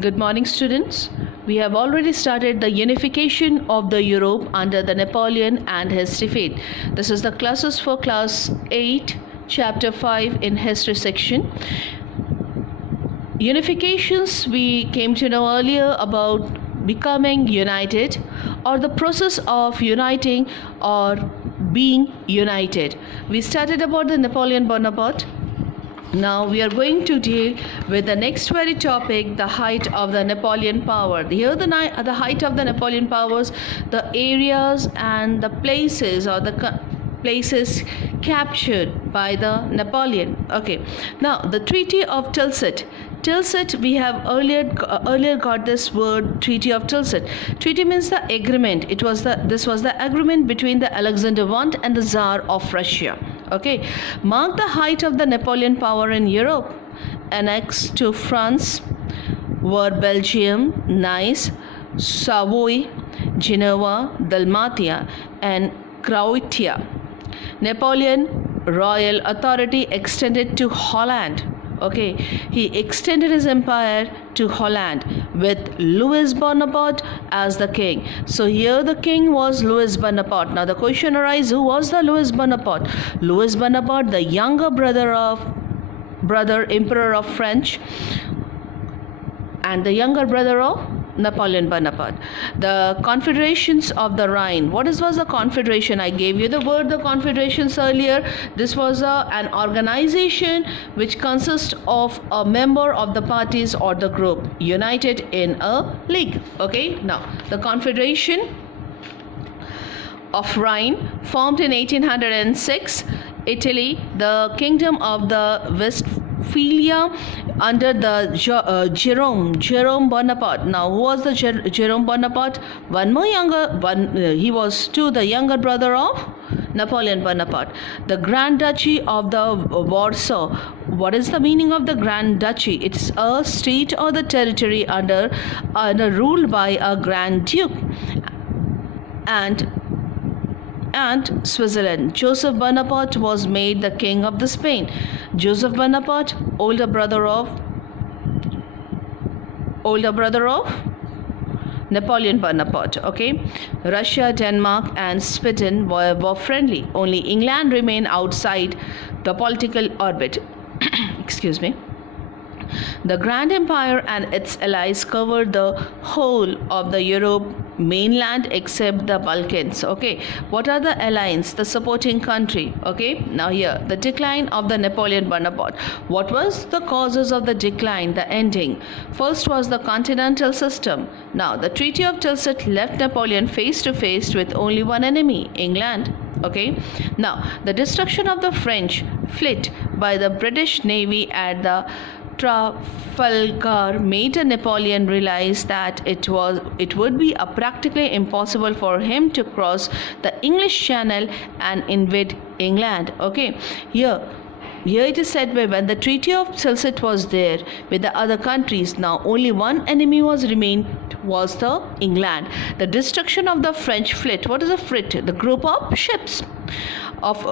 Good morning, students. We have already started the unification of the Europe under the Napoleon and his defeat. This is the classes for class 8, chapter 5 in history section. Unifications we came to know earlier about becoming united or the process of uniting or being united. We started about the Napoleon Bonaparte. Now we are going to deal with the next very topic, the height of the Napoleon power. Here the height of the Napoleon powers, the areas and the places or the places captured by the Napoleon. Okay. Now the Treaty of Tilsit. Tilsit, we have earlier got this word Treaty of Tilsit. Treaty means the agreement. This was the agreement between the Alexander I and the Tsar of Russia. Okay, mark the height of the Napoleon power in Europe. Annexed to France were Belgium, Nice, Savoy, Genoa, Dalmatia, and Croatia. Napoleon royal authority extended to Holland. Okay, he extended his empire to Holland with Louis Bonaparte as the king. So here the king was Louis Bonaparte. Now the question arises, who was the Louis Bonaparte? Louis Bonaparte, the younger brother emperor of French and the younger brother of Napoleon Bonaparte. The Confederations of the Rhine. What was the confederation? I gave you the word the confederations earlier. This was an organization which consists of a member of the parties or the group united in a league. Okay, now the Confederation of Rhine formed in 1806. Italy, the kingdom of the Westphalia under the Jerome Bonaparte. Now, who was the Jerome Bonaparte? He was the younger brother of Napoleon Bonaparte. The Grand Duchy of the Warsaw. What is the meaning of the Grand Duchy? It's a state or the territory under ruled by a Grand Duke. And Switzerland. Joseph Bonaparte was made the king of the Spain. Joseph Bonaparte, older brother of Napoleon Bonaparte. Okay, Russia, Denmark, and Sweden were friendly. Only England remained outside the political orbit. Excuse me. The Grand Empire and its allies covered the whole of the Europe mainland except the Balkans. Okay, what are the allies? The supporting country. Okay, now here the decline of the Napoleon Bonaparte. What was the causes of the decline, the ending? First was the continental system. Now the Treaty of Tilsit left Napoleon face to face with only one enemy, England. Okay, now the destruction of the French fleet by the British Navy at the Trafalgar made Napoleon realize that it would be practically impossible for him to cross the English Channel and invade England. Okay, here it is said when the Treaty of Tilsit was there with the other countries, now only one enemy was the England. The destruction of the French fleet. What is a fleet? The group of ships of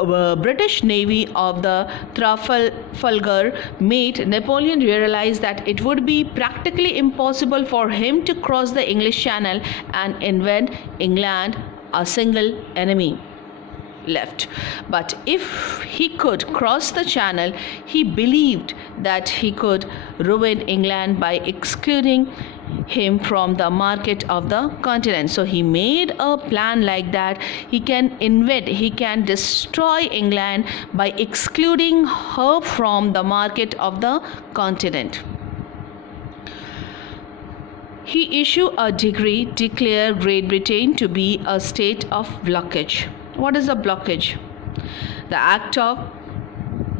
British Navy of the Trafalgar made Napoleon realize that it would be practically impossible for him to cross the English Channel and invade England. A single enemy left. But if he could cross the channel, he believed that he could ruin England by excluding him from the market of the continent. So he made a plan like that. He can destroy England by excluding her from the market of the continent. He issued a decree declared Great Britain to be a state of blockage. What is a blockage? The act of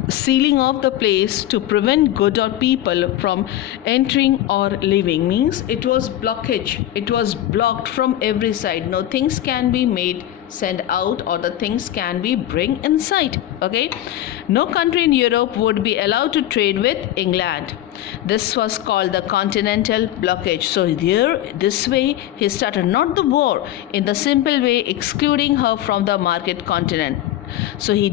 sealing off the place to prevent good or people from entering or leaving. Means it was blockage. It was blocked from every side. No things can be sent out or the things can be bring inside. Okay, no country in Europe would be allowed to trade with England. This was called the continental blockage. So this way he started not the war, in the simple way excluding her from the market continent. So he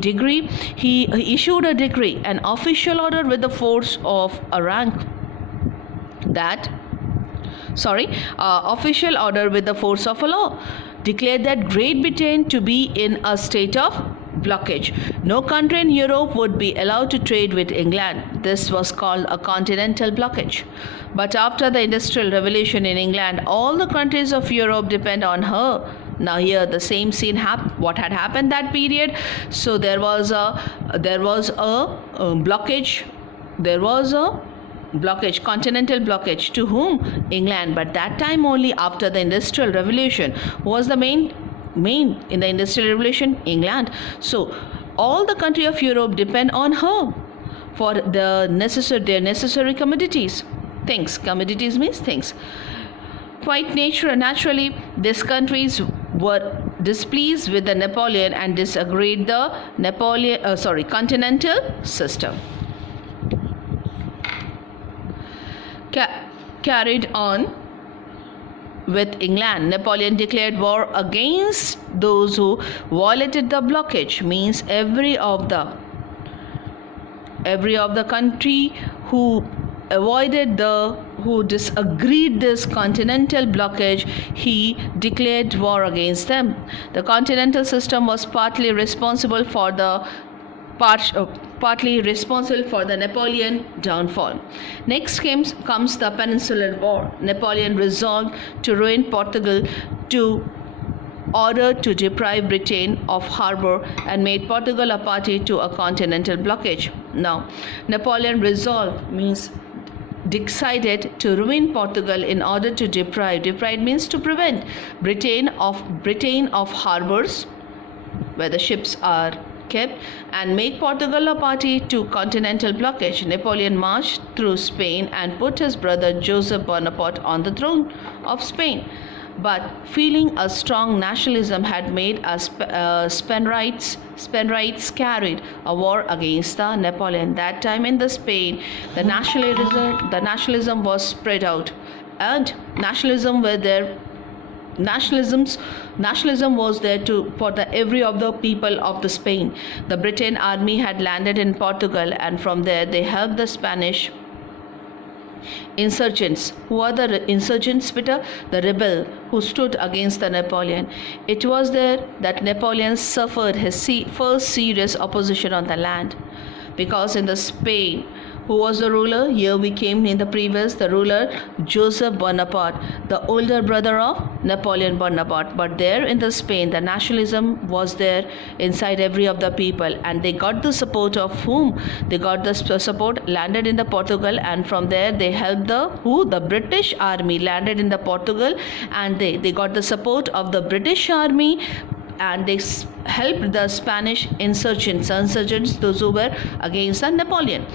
issued a decree, an official order with the force of a rank, that official order with the force of a law, declared that Great Britain to be in a state of blockage. No country in Europe would be allowed to trade with England. This was called a continental blockage. But after the Industrial Revolution in England, all the countries of Europe depend on her. Now here the same scene what had happened that period. So there was a blockage. There was a blockage, continental blockage. To whom? England. But that time only, after the Industrial Revolution. Who was the main in the Industrial Revolution? England. So all the country of Europe depend on her for their necessary commodities. Things. Commodities means things. Quite naturally, these countries were displeased with the Napoleon and disagreed the continental system. Carried on with England, Napoleon declared war against those who violated the blockage. Means every of the country who disagreed this continental blockage, he declared war against them. The continental system was partly responsible for the Napoleon downfall. Next comes the Peninsular War. Napoleon resolved to ruin Portugal to order to deprive Britain of harbour and made Portugal a party to a continental blockage. Now, Napoleon resolved means decided to ruin Portugal in order to deprive means to prevent Britain of harbours where the ships are kept and make Portugal a party to continental blockage. Napoleon marched through Spain and put his brother Joseph Bonaparte on the throne of Spain. But feeling a strong nationalism had made Spaniards carried a war against the Napoleon. That time in the Spain, the nationalism was spread out, and nationalism was there for every of the people of the Spain. The Britain army had landed in Portugal, and from there they helped the Spanish insurgents. Who are the insurgents, Peter? The rebel who stood against the Napoleon. It was there that Napoleon suffered his first serious opposition on the land, because in the Spain, who was the ruler? Here we came in the previous, the ruler Joseph Bonaparte, the older brother of Napoleon Bonaparte. But there in the Spain, the nationalism was there inside every of the people, and they got the support of whom? They got the support, landed in the Portugal, and from there they helped the British army landed in the Portugal, and they got the support of the British army, and they helped the Spanish insurgents, those who were against the Napoleon.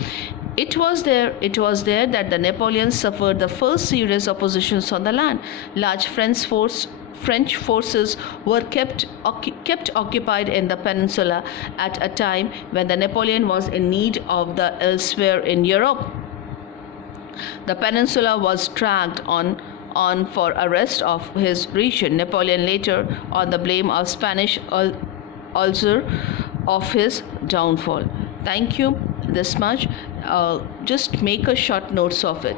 It was there that the Napoleon suffered the first serious oppositions on the land. Large French forces were kept occupied in the peninsula at a time when the Napoleon was in need of the elsewhere in Europe. The peninsula was dragged on for arrest of his region. Napoleon later on the blame of Spanish ulcer of his downfall. Thank you. This much. Just make a short notes of it.